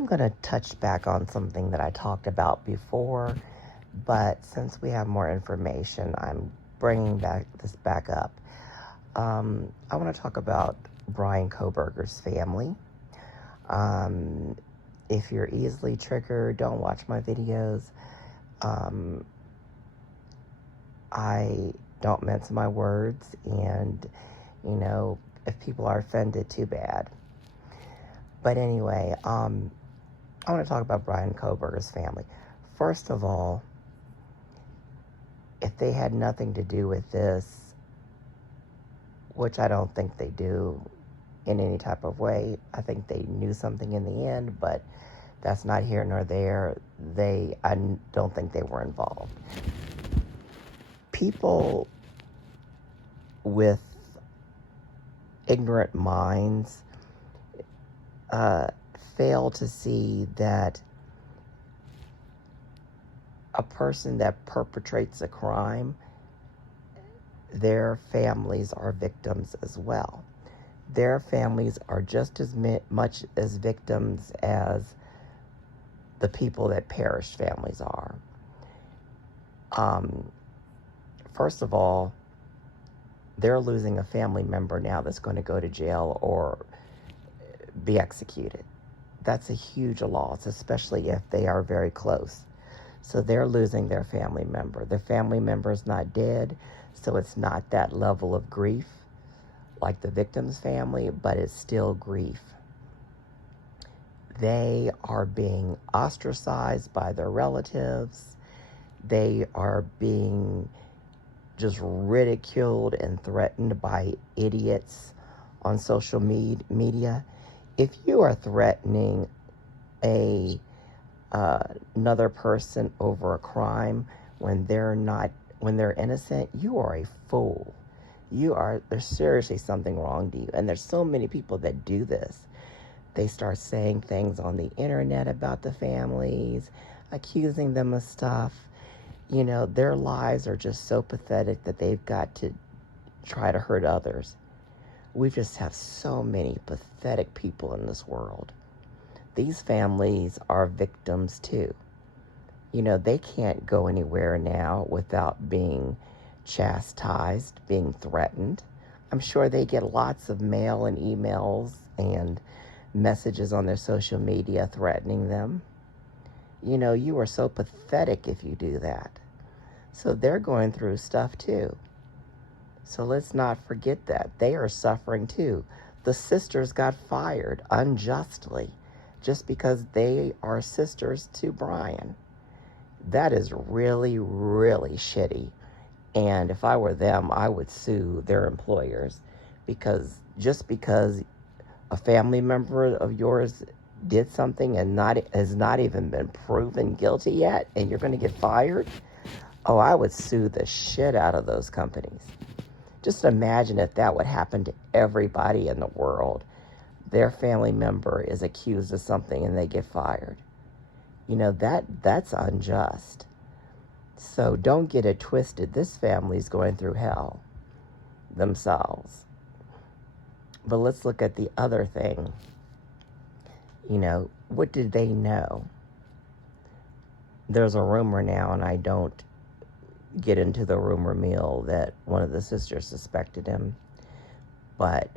I'm going to touch back on something that I talked about before, but since we have more information, I'm bringing this back up. I want to talk about Bryan Kohberger's family. If you're easily triggered, don't watch my videos. I don't mince my words, and, if people are offended, too bad. But anyway, I want to talk about Bryan Kohberger's family. First of all, if they had nothing to do with this, which I don't think they do in any type of way, I think they knew something in the end, but that's not here nor there. I don't think they were involved. People with ignorant minds fail to see that a person that perpetrates a crime, their families are victims as well. Their families are just as much as victims as the people that perished families are. First of all, they're losing a family member now that's going to go to jail or be executed. That's a huge loss, especially if they are very close. So they're losing their family member. Their family member is not dead, so it's not that level of grief like the victim's family, but it's still grief. They are being ostracized by their relatives. They are being just ridiculed and threatened by idiots on social media. If you are threatening another person over a crime when they're innocent, you are a fool. There's seriously something wrong to you. And there's so many people that do this. They start saying things on the internet about the families, accusing them of stuff. Their lives are just so pathetic that they've got to try to hurt others. We just have so many pathetic people in this world. These families are victims too. They can't go anywhere now without being chastised, being threatened. I'm sure they get lots of mail and emails and messages on their social media threatening them. You are so pathetic if you do that. So they're going through stuff too. So let's not forget that. They are suffering too. The sisters got fired unjustly just because they are sisters to Bryan. That is really, really shitty. And if I were them, I would sue their employers, because just because a family member of yours did something and has not even been proven guilty yet, and you're going to get fired, I would sue the shit out of those companies. Just imagine if that would happen to everybody in the world. Their family member is accused of something and they get fired. That's unjust. So don't get it twisted. This family's going through hell themselves. But let's look at the other thing. What did they know? There's a rumor now, and I don't get into the rumor mill, that one of the sisters suspected him. But,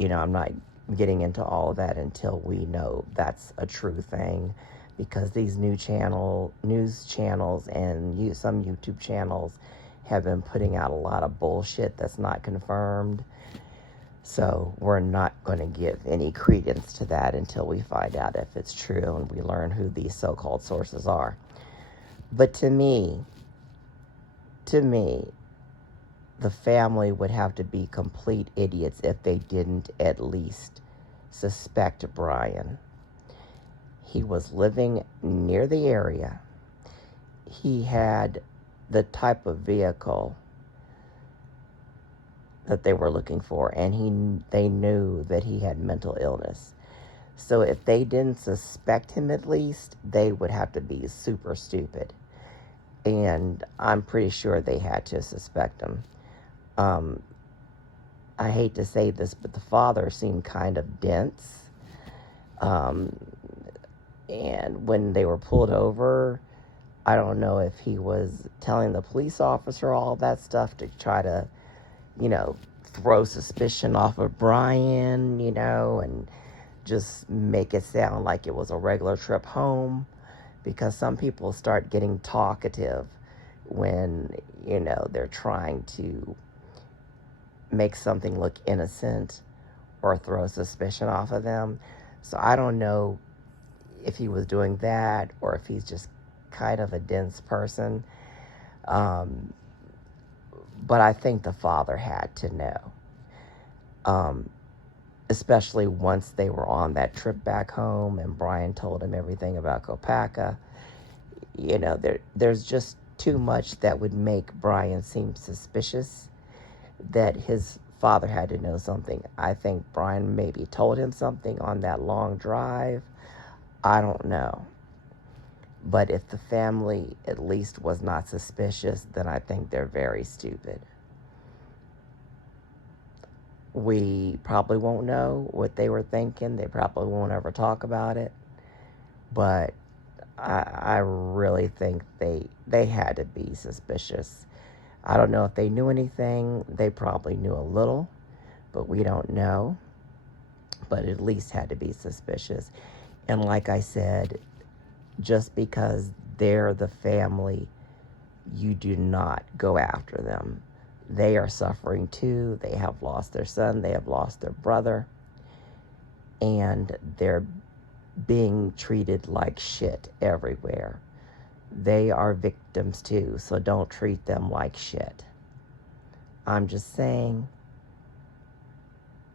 I'm not getting into all of that until we know that's a true thing, because these news channels and some YouTube channels have been putting out a lot of bullshit that's not confirmed. So we're not going to give any credence to that until we find out if it's true and we learn who these so-called sources are. But to me, the family would have to be complete idiots if they didn't at least suspect Bryan. He was living near the area. He had the type of vehicle that they were looking for, and they knew that he had mental illness. So if they didn't suspect him, at least, they would have to be super stupid. And I'm pretty sure they had to suspect him. I hate to say this, but the father seemed kind of dense. And when they were pulled over, I don't know if he was telling the police officer all that stuff to try to, you know, throw suspicion off of Bryan, you know, and just make it sound like it was a regular trip home, because some people start getting talkative when, you know, they're trying to make something look innocent or throw suspicion off of them. So I don't know if he was doing that or if he's just kind of a dense person. Um, but I think the father had to know. Especially once they were on that trip back home and Bryan told him everything about Kopaka. You know, there's just too much that would make Bryan seem suspicious that his father had to know something. I think Bryan maybe told him something on that long drive. I don't know. But if the family at least was not suspicious, then I think they're very stupid. We probably won't know what they were thinking. They probably won't ever talk about it. But I really think they had to be suspicious. I don't know if they knew anything. They probably knew a little, but we don't know. But at least had to be suspicious. And like I said, just because they're the family, you do not go after them. They are suffering too. They have lost their son. They have lost their brother. And they're being treated like shit everywhere. They are victims too, so don't treat them like shit. I'm just saying,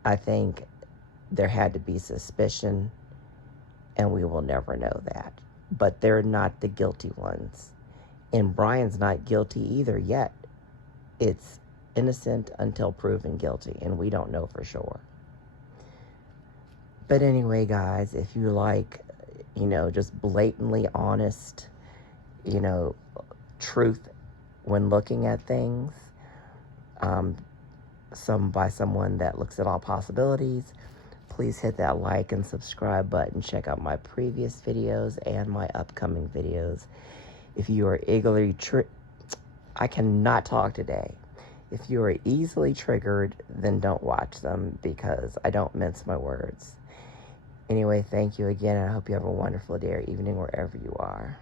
I think there had to be suspicion, and we will never know that. But they're not the guilty ones. And Bryan's not guilty either yet. It's innocent until proven guilty, and we don't know for sure. But anyway, guys, if you like, you know, just blatantly honest, you know, truth when looking at things, by someone that looks at all possibilities, please hit that like and subscribe button. Check out my previous videos and my upcoming videos. If you are I cannot talk today. If you are easily triggered, then don't watch them, because I don't mince my words. Anyway, thank you again, and I hope you have a wonderful day or evening wherever you are.